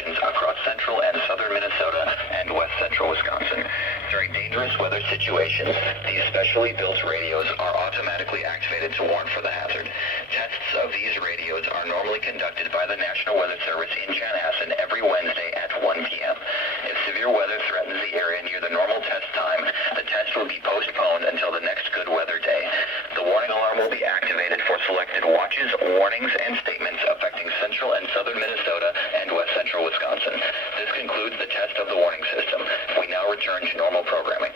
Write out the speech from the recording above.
situations across central and southern Minnesota and west central Wisconsin. During dangerous weather situations, these specially built radios are automatically activated to warn for the hazard. Tests of these radios are normally conducted by the National Weather Service in Chanhassen every Wednesday at 1 p.m. If severe weather threatens the area near the normal test time, the test will be postponed until the next good weather day. The warning alarm will be activated for selected watches, warnings, and statements affecting central and southern Minnesota and west central Wisconsin. This concludes the test of the warning system. We now return to normal programming.